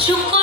축구